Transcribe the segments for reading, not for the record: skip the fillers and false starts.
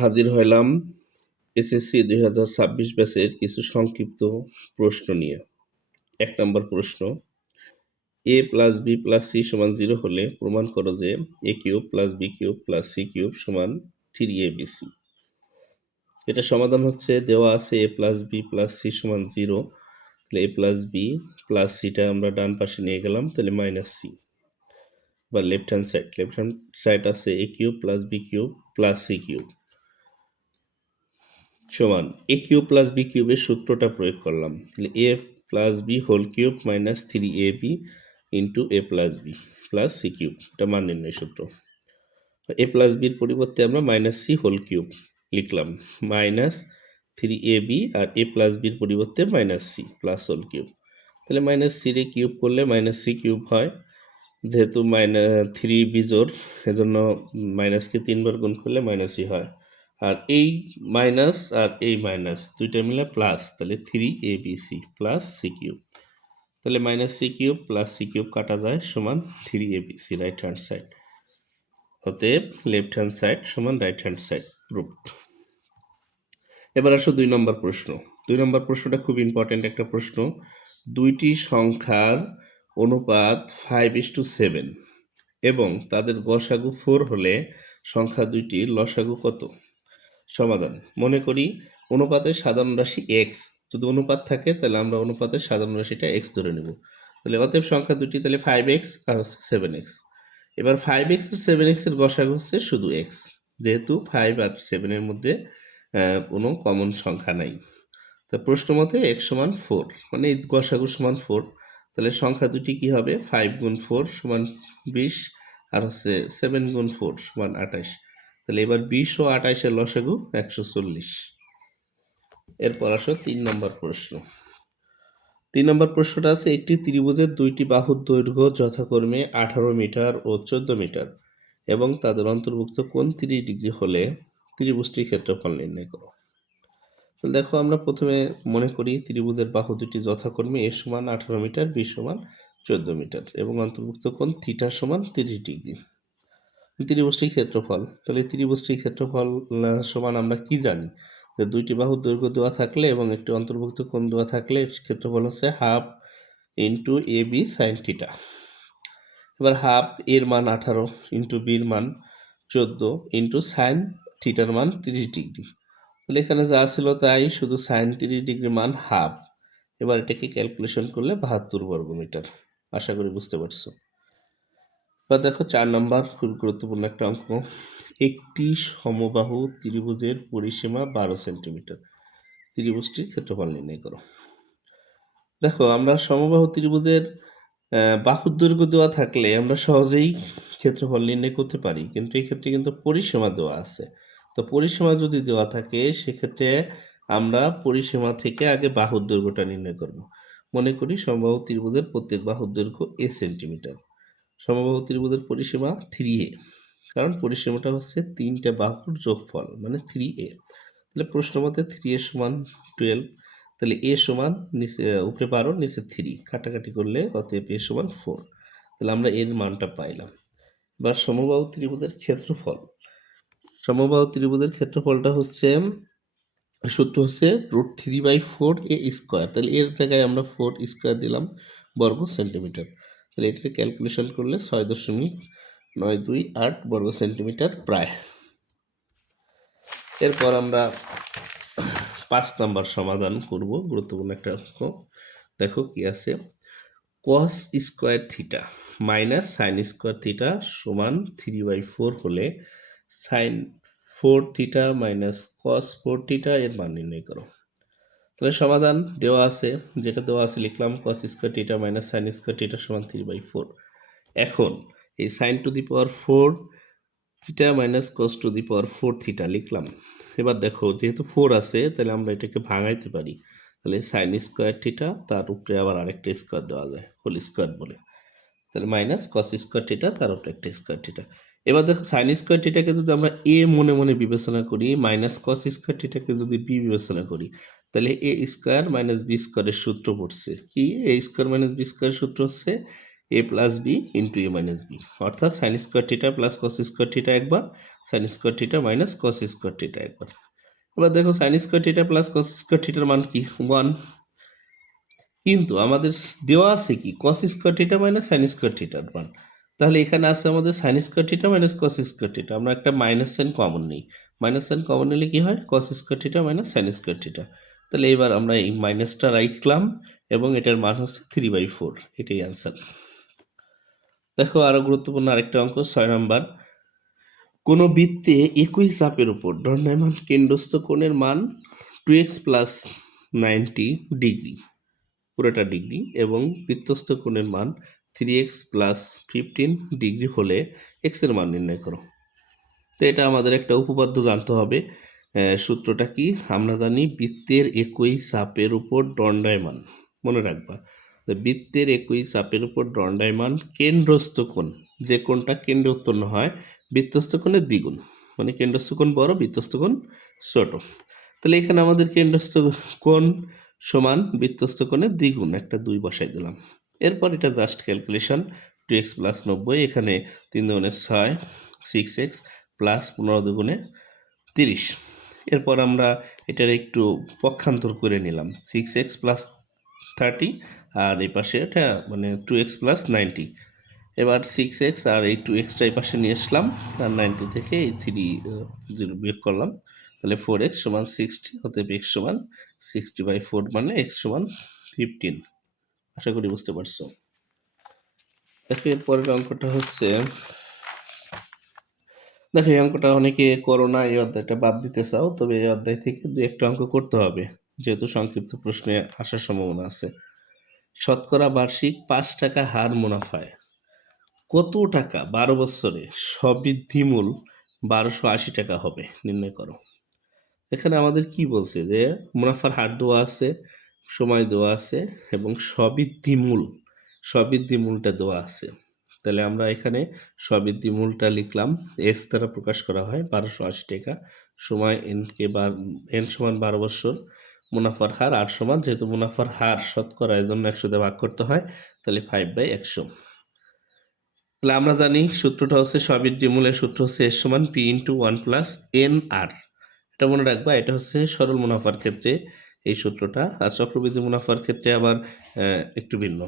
হাজির হইলাম এসএসসি ২০২৬ ব্যাচের কিছু সংক্ষিপ্ত প্রশ্ন নিয়ে। ১ নম্বর প্রশ্ন, a + b + c = 0 হলে প্রমাণ করো যে a³ + b³ + c³ = 3abc। এটা সমাধান হচ্ছে দেওয়া আছে a + b + c = 0, তাহলে a + b + c টা আমরা ডান পাশে নিয়ে গেলাম, তাহলে -c। বা লেফট হ্যান্ড সাইড আছে a³ + b³ + c³ সমান a³ + b³ এর সূত্রটা প্রয়োগ করলাম, তাহলে a + b whole cube minus 3ab into a + b + c³ এটা মান নির্ণয় সূত্র। a + b এর পরিবর্তে আমরা -c হোল কিউব লিখলাম, মাইনাস 3ab আর a + b এর পরিবর্তে -c প্লাস হোল কিউব, তাহলে -c রে কিউব করলে -c³ হয়। যেহেতু 3 বিজোড়, এজন্য মাইনাসকে 3 বার গুণ করলে -c হয়। আর এই মাইনাস আর এই মাইনাস দুইটা মিলে প্লাস, তাহলে 3abc প্লাস c³, তাহলে -c³ প্লাস c³ কাটা যায় সমান 3abc রাইট হ্যান্ড সাইড। অতএব লেফট হ্যান্ড সাইড সমান রাইট হ্যান্ড সাইড প্রুভড। এবার আসো 2 নম্বর প্রশ্ন। 2 নম্বর প্রশ্নটা খুব ইম্পর্টেন্ট একটা প্রশ্ন। দুইটি সংখ্যার অনুপাত 5:7 এবং তাদের গসাগু 4 হলে সংখ্যা দুইটির লসাগু কত? সমাধান, মনে করি অনুপাতের সাধারণ রাশি x, যদি অনুপাত থাকে তাহলে আমরা অনুপাতের সাধারণ রাশিটা x ধরে নেব। তাহলে অতএব সংখ্যা দুটি তাহলে 5x আর 7x। এবার 5x আর 7x এর গসাগু হচ্ছে শুধু x, যেহেতু 5 আর 7 এর মধ্যে কোনো কমন সংখ্যা নাই। তো প্রশ্ন মতে x সমান 4, মানে গসাগু সমান 4, তাহলে সংখ্যা দুটি কি হবে? 5 গুণ 4 সমান 20 আর 7 গুণ 4 সমান 28। তাহলে এবার 20 ও 28 এর লসাগু 140। এরপর আসো 3 নম্বর প্রশ্ন। 3 নম্বর প্রশ্নটা আছে, একটি ত্রিভুজের দুইটি বাহুর দৈর্ঘ্য যথাক্রমে 18 মিটার ও 14 মিটার এবং তাদের অন্তর্ভুক্ত কোণ 30 ডিগ্রি হলে ত্রিভুজটির ক্ষেত্রফল নির্ণয় করো। তাহলে দেখো, আমরা প্রথমে মনে করি ত্রিভুজের বাহু দুটি যথাক্রমে a সমান 18 মিটার, b সমান 14 মিটার এবং অন্তর্ভুক্ত কোণ থিটা সমান 30 ডিগ্রি। ত্রিভুজটির ক্ষেত্রফল, তাহলে ত্রিভুজটির ক্ষেত্রফল সমান আমরা কি জানি, যে দুইটি বাহুর দৈর্ঘ্য দেওয়া থাকলে এবং একটি অন্তর্ভুক্ত কোণ দেওয়া থাকলে ক্ষেত্রফল হচ্ছে half into ab sine theta. এবার হাফ এর মান 18 ইন্টু বির মান 14 ইন্টু সাইন থিটার মান 30 ডিগ্রি। তাহলে এখানে যা ছিল তাই, শুধু সাইন 30 ডিগ্রি মান হাফ। এবার এটাকে ক্যালকুলেশন করলে 72 বর্গমিটার। আশা করি বুঝতে পারছো। এবার দেখো 4 নম্বর, খুব গুরুত্বপূর্ণ একটা অঙ্ক। একটি সমবাহু ত্রিভুজের পরিসীমা 12 সেন্টিমিটার, ত্রিভুজটির ক্ষেত্রফল নির্ণয় করো। দেখো, আমরা সমবাহু ত্রিভুজের বাহুর দৈর্ঘ্য দেওয়া থাকলে আমরা সহজেই ক্ষেত্রফল নির্ণয় করতে পারি, কিন্তু এই ক্ষেত্রে কিন্তু পরিসীমা দেওয়া আছে। তো পরিসীমা যদি দেওয়া থাকে সেক্ষেত্রে আমরা পরিসীমা থেকে আগে বাহুর দৈর্ঘ্যটা নির্ণয় করব। মনে করি সমবাহু ত্রিভুজের প্রত্যেক বাহুর দৈর্ঘ্য a সেন্টিমিটার। সমবাহু ত্রিভুজের পরিসীমা 3a, কারণ পরিসীমাটা হচ্ছে 3টে বাহুর যোগফল মানে 3a। তাহলে প্রশ্ন মতে 3a সমান 12, তাহলে a সমান নিচে উপরে 12 নিচে 3 কাটাকাটি করলে অতএব a সমান 4। তাহলে আমরা এর মানটা পাইলাম। এবার সমবাহু ত্রিভুজের ক্ষেত্রফল, সমবাহু ত্রিভুজের ক্ষেত্রফলটা হচ্ছে, সূত্র হচ্ছে √3/4a²। তাহলে এর জায়গায় আমরা 4 স্কোয়ার দিলাম বর্গ সেন্টিমিটার। তাহলে এটা ক্যালকুলেশন করলে 6.928 বর্গ সেন্টিমিটার প্রায়। এরপর আমরা 5 নম্বর সমাধান করব, গুরুত্বপূর্ণ একটা অঙ্ক। দেখো কি আছে, cos square theta minus sine square theta সমান 3/4 হলে sine 4 theta minus cos 4 theta এর মান নির্ণয় করো। তাহলে সমাধান দেওয়া আছে, যেটা দেওয়া আছে লিখলাম, cos square theta minus sine square theta সমান 3/4। এখন এই sine to the power 4 theta minus cos to the power 4 theta লিখলাম। এবার দেখো, যেহেতু 4 আছে তাহলে আমরা এটাকে ভাঙাইতে পারি। তাহলে সাইন স্কোয়ার থিটা, তার উপরে আবার আরেকটা স্কোয়ার দেওয়া যায়, হোল স্কোয়ার বলে। তাহলে মাইনাস cos স্কোয়ার থিটা, তার উপরে একটা স্কোয়ার থিটা। এবার দেখো, সাইন স্কোয়ার থিটাকে যদি আমরা a মনে মনে বিবেচনা করি, মাইনাস cos স্কোয়ার থিটাকে যদি b বিবেচনা করি, তাহলে a স্কোয়ার মাইনাস b স্কোয়ারের সূত্র পড়ছে কি? a স্কোয়ার মাইনাস b স্কোয়ারের সূত্র হচ্ছে a plus b into a minus b, অর্থাৎ sine square theta plus cos square theta একবার, sine square theta minus cos square theta একবার। এবার দেখো sine square theta plus cos square থিটার মান কি 1, কিন্তু আমাদের দেওয়া আছে কি cos square theta minus sine square থিটার মান। তাহলে এখানে আছে আমাদের sine square theta minus cos square theta, আমরা একটা মাইনাস সাইন কমন নিই, মাইনাস সাইন কমন নিলে কি হয় কস square theta minus sine square theta. তাহলে এবার আমরা এই মাইনাসটা রাখলাম এবং এটার মান হচ্ছে 3/4, এটাই অ্যান্সার। দেখো আরো গুরুত্বপূর্ণ আরেকটা অঙ্ক 6 নম্বর, কোনো বৃত্তে একই চাপের উপর দণ্ডায়মান কেন্দ্রস্থ কোণের মান 2x প্লাস 90 ডিগ্রি, পুরোটা ডিগ্রি, এবং বৃত্তস্থ কোণের মান 3x প্লাস 15 ডিগ্রি হলে x এর মান নির্ণয় করো। তো এটা আমাদের একটা উপপাদ্য জানতে হবে। সূত্রটা কি আমরা জানি, বৃত্তের একই চাপের উপর দণ্ডায়মান, মনে রাখবা বৃত্তের একই চাপের উপর দণ্ডায়মান কেন্দ্রস্থ কোণ, যে কোণটা কেন্দ্রে উৎপন্ন হয় বৃত্তস্থ কোণের দ্বিগুণ, মানে কেন্দ্রস্থ কোণ বড় বৃত্তস্থ কোণ ছোট। তাহলে এখানে আমাদের কেন্দ্রস্থ কোণ সমান বৃত্তস্থ কোণের দ্বিগুণ, একটা 2 বসাই দিলাম। এরপর এটা জাস্ট ক্যালকুলেশন, 2x প্লাস 90, এখানে 3 দুগুণে 6, 6x প্লাস 15 দুগুণে 30। এরপর আমরা এটার একটু পক্ষান্তর করে নিলাম, 6x প্লাস 30 আর এই পাশে এটা মানে 2x প্লাস 90। এবার 6x আর এই 2xটা এই পাশে নিয়ে আসলাম, আর 90 থেকে এই 3 বিয়োগ করলাম, তাহলে 4x সমান 60, অতএব x সমান 60/4, মানে x সমান 15। আশা করি বুঝতে পারছো। দেখো এরপরের অঙ্কটা হচ্ছে, দেখো এই অঙ্কটা অনেকে করো না, এই অধ্যায়টা বাদ দিতে চাও, তবে এই অধ্যায় থেকে 2-1টা অঙ্ক করতে হবে, যেহেতু সংক্ষিপ্ত প্রশ্নে আসার সম্ভাবনা আছে। শতকরা বার্ষিক 5 টাকা হার মুনাফায় কত টাকা 12 বছরে সবৃদ্ধিমূল 1280 টাকা হবে নির্ণয় করো। এখানে আমাদের কি বলছে যে মুনাফার হার দেওয়া আছে, সময় দেওয়া আছে, এবং সবৃদ্ধিমূলটা দেওয়া আছে। তাহলে আমরা এখানে সবৃদ্ধিমূলটা লিখলাম, এস দ্বারা প্রকাশ করা হয় 1280 টাকা, সময় এন সমান 12 বছর, মুনাফার হার 8 সমান, যেহেতু মুনাফার হার শতকরা এর জন্য 100 দিয়ে ভাগ করতে হয়, তাহলে 5/100। তাহলে আমরা জানি সূত্রটা হচ্ছে সবৃদ্ধিমূলের সূত্র হচ্ছে এস সমান পি ইন্টু 1 প্লাস এন আর, এটা মনে রাখবা। এটা হচ্ছে সরল মুনাফার ক্ষেত্রে এই সূত্রটা, আর চক্রবৃদ্ধি মুনাফার ক্ষেত্রে আবার একটু ভিন্ন।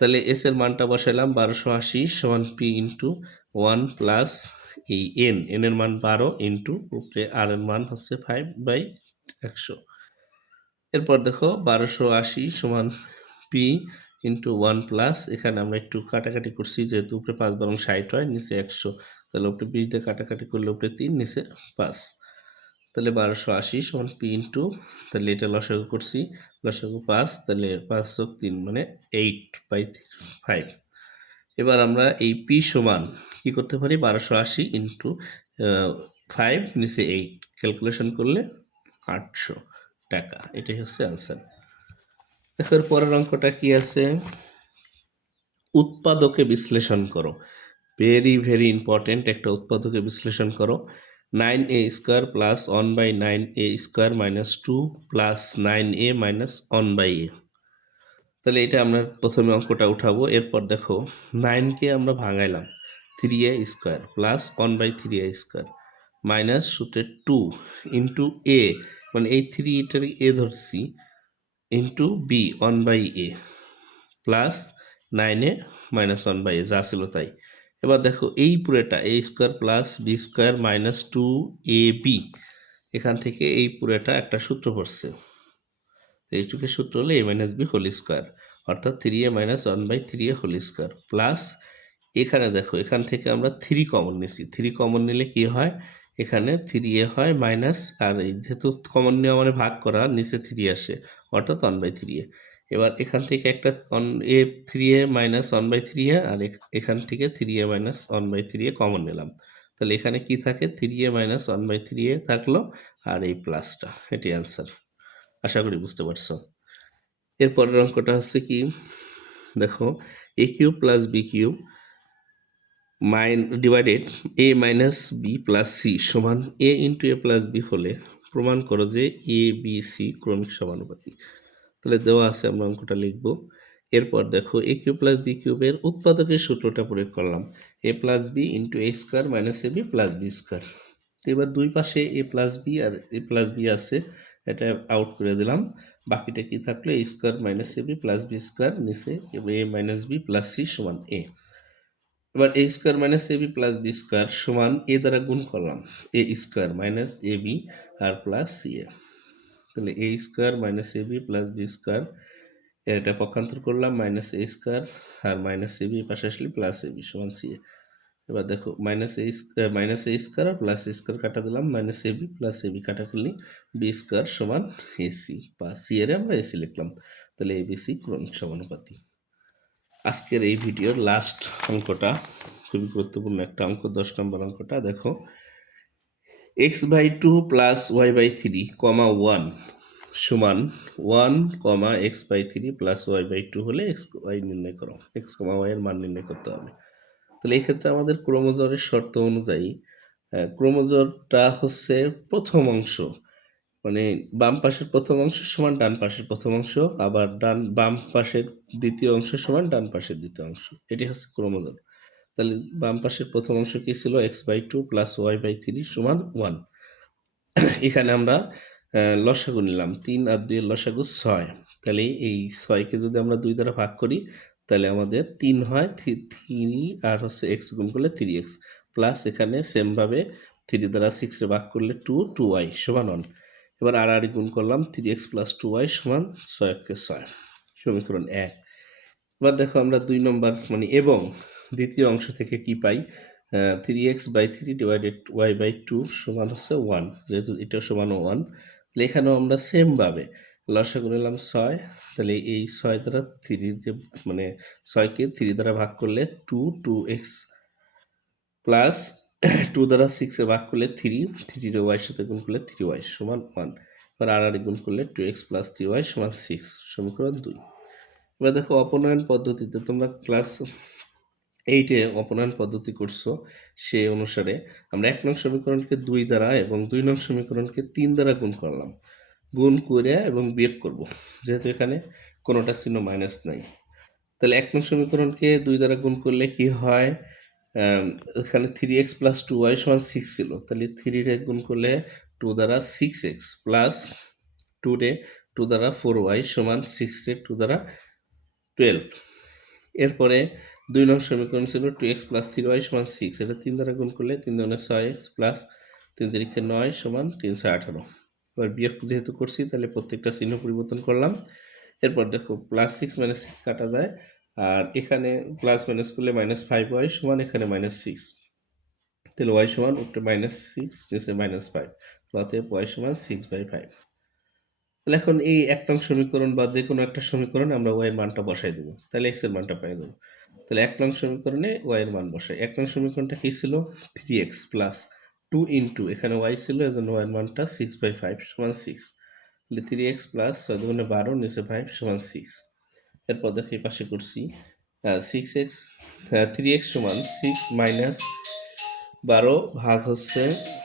তাহলে এস এর মানটা বসাইলাম 1280 সমান পি ইন্টু 1 প্লাস এই এন এর মান 12 ইন্টু উপরে আর এর মান হচ্ছে 5/100। এরপর দেখো 1280 সমান পি ইন্টু 1 প্লাস, এখানে আমরা একটু কাটাকাটি করছি, যেহেতু উপরে 5 বরং 60 হয়, নিচে 100, তাহলে উপরে 20 দিয়ে কাটাকাটি করলে উপরে 3, নিচে 5, তাহলে 1280 সমান পি ইন্টু, তাহলে এটা লসাগু করছি, লসাগু 5, তাহলে 5 যোগ 3 মানে 8/5। এবার আমরা এই পি সমান কি করতে পারি, 1280 ইন্টু 5 নিচে 8 ক্যালকুলেশন করলে 800 টাকা, এটাই হচ্ছে আনসার। দেখো পরের অঙ্কটা কি আছে, উৎপাদকে বিশ্লেষণ করো। ভেরি ভেরি ইম্পর্টেন্ট, একটা উৎপাদকে বিশ্লেষণ করো। 9a square plus 1/9a square minus 2 plus 9a minus 1/a। তাহলে এটা আমরা প্রথমে অঙ্কটা উঠাবো। এরপর দেখো 9কে আমরা ভাঙাইলাম, 3a square plus 1/3a square minus সূত্রে 2 ইন্টু a, মানে এই 3 এটার a ধরছি, into b 1/a plus 9a minus 1/a, যা ছিল তাই। এবার দেখো এই পুরোটা a square plus B square minus 2ab, এখান থেকে এই পুরোটা একটা সূত্র পড়ছে, এইটুকের সূত্র হলো a minus B whole square, অর্থাৎ 3a minus 1/3a whole square plus, এখানে দেখো এখান থেকে আমরা 3 কমন নিছি, 3 কমন নিলে কি হয়, এখানে 3a হয় মাইনাস, আর এই যেহেতু কমন নেওয়া মানে ভাগ করা, নিচে 3 আসে, অর্থাৎ 1/3a। এবার এখান থেকে একটা 3a মাইনাস 1/3a, আর এখান থেকে 3a মাইনাস 1/3a কমন নিলাম, তাহলে এখানে কি থাকে, 3a মাইনাস 1/3a থাকলো, আর এই প্লাসটা, এটি অ্যান্সার। আশা করি বুঝতে পারছো। এরপরের অঙ্কটা হচ্ছে কি, দেখো a cube plus B cube divided a minus B plus C সমান a into a plus B হলে প্রমাণ করো যে a b c ক্রমিক সমানুপাতি। তাহলে দেওয়া আছে, আমরা অঙ্কটা লিখব। এরপর দেখো এ কিউব প্লাস বি কিউবের উৎপাদকের সূত্রটা প্রয়োগ করলাম, এ plus b into A square minus A B plus B square. তো এবার দুই পাশে এ প্লাস বি আর এ প্লাস বি আছে, এটা আউট করে দিলাম। বাকিটা কি থাকলো, এ square minus A B plus B square, নিচে এ মাইনাস বি প্লাস সি সমান এ। এবার এ square minus A B plus B square সমান এ দ্বারা গুণ করলাম, এ square minus A B R plus C এ। তাহলে এ square minus A B plus B square, এটা পক্ষান্তর করলাম minus A square R minus A B পাশে আসলে প্লাস এ বি সমান সি এ। এবার দেখো মাইনাস এ স্কোয়ার আর প্লাস এ স্কোয়ার কাটা দিলাম, minus A B plus A B কাটা করলে বি স্কোয়ার সমান এসি, বা সি এর আমরা এসি লিখলাম। তাহলে এ বি সি ক্রমিক সমানুপাতি। আজকের এই ভিডিওর লাস্ট অঙ্কটা খুবই গুরুত্বপূর্ণ একটা অঙ্ক, 10 নম্বর অঙ্কটা দেখো, x/2 প্লাস y/3 কমা 1 সমান 1 কমা x/3 প্লাস y/2 হলে y নির্ণয় করো, x, y এর মান নির্ণয় করতে হবে। তাহলে এই ক্ষেত্রে আমাদের ক্রোমোজোরের শর্ত অনুযায়ী ক্রোমোজোরটা হচ্ছে প্রথম অংশ, মানে বাম পাশের প্রথম অংশ সমান ডান পাশের প্রথম অংশ, আবার বাম পাশের দ্বিতীয় অংশ সমান ডান পাশের দ্বিতীয় অংশ, এটি হচ্ছে ক্রোমোজোর। তাহলে বাম পাশের প্রথম অংশ কি ছিল, x/2 প্লাস y/3 সমান 1। এখানে আমরা লসাগু নিলাম, 3 আর 2 এর লসাগু 6। তাহলে এই 6কে যদি আমরা 2 দ্বারা ভাগ করি তাহলে আমাদের 3 হয়, 3 আর হচ্ছে x গুণ করলে 3x, প্লাস এখানে সেমভাবে 3 দ্বারা 6 এ ভাগ করলে 2y সমান 1। এবার আর গুণ করলাম, 3x প্লাস 2y সমান 6কে 6, সমীকরণ 1। এবার দেখো আমরা 2 নম্বর মানে এবং দ্বিতীয় অংশ থেকে কি পাই, 3x/3 ডিভাইডেড y/2 সমান হচ্ছে 1, যেহেতু এটা সমান 1। তাহলে এখানেও আমরা সেমভাবে লসাগু নিলাম 6, তাহলে এই 6 দ্বারা 3 যে মানে 6কে 3 দ্বারা ভাগ করলে 2x প্লাস 2 দ্বারা 6 এ ভাগ করলে 3 রে y সাথে গুণ করলে 3y সমান 1। এবার আর গুণ করলে 2x প্লাস 3y সমান 6, সমীকরণ 2। এবার দেখো অপনয়ন পদ্ধতিতে, তোমরা ক্লাস 8-এ অপনয়ন পদ্ধতি করছো, সেই অনুসারে আমরা 1 নং সমীকরণকে 2 দ্বারা এবং 2 নং সমীকরণকে 3 দ্বারা গুণ করলাম, গুণ করে এবং বিয়োগ করব, যেহেতু এখানে কোনোটা চিহ্ন মাইনাস নাই। তাহলে 1 নং সমীকরণকে 2 দ্বারা গুণ করলে কি হয়, এখানে 3x প্লাস 2y সমান 6 ছিল, তাহলে 3 রে গুণ করলে 2 দ্বারা 6x প্লাস 2 রে 2 দ্বারা 4y সমান 6 রে 2 দ্বারা 12। এরপরে 2 নং সমীকরণ ছিল 2x প্লাস 3y সমান 6, এটা 3 দ্বারা গুণ করলে 3 দুগুণে 6x প্লাস 3 তিরিখে 9 সমান 318। এবার বিয়োগ যেহেতু করছি তাহলে প্রত্যেকটা চিহ্ন পরিবর্তন করলাম। এরপর দেখো প্লাস 6 মাইনাস 6 কাটা যায়, আর এখানে প্লাস মাইনাস করলে মাইনাস 5y সমান এখানে মাইনাস 6, তাহলে y সমান উপরে মাইনাস 6 নিচে মাইনাস 5, অতএব y সমান 6/5। তাহলে এখন এই 1 নং সমীকরণ বা যে কোনো একটা সমীকরণে আমরা y এর মানটা বসাই দেবো, তাহলে x এর মানটা পেয়ে যাবো। তাহলে 1 নং সমীকরণে y এর মান বসাই। 1 নং সমীকরণটা কি ছিল, 3x প্লাস 2 ইন্টু এখানে y ছিল, এজন্য y এর মানটা 6/5 সমান 6। তাহলে 3x প্লাস 6 দুগুণে 12 নিচে 5 সমান 6। এরপর দেখো এই পাশে করছি 6x 3x সমান 6 মাইনাস 12 ভাগ হচ্ছে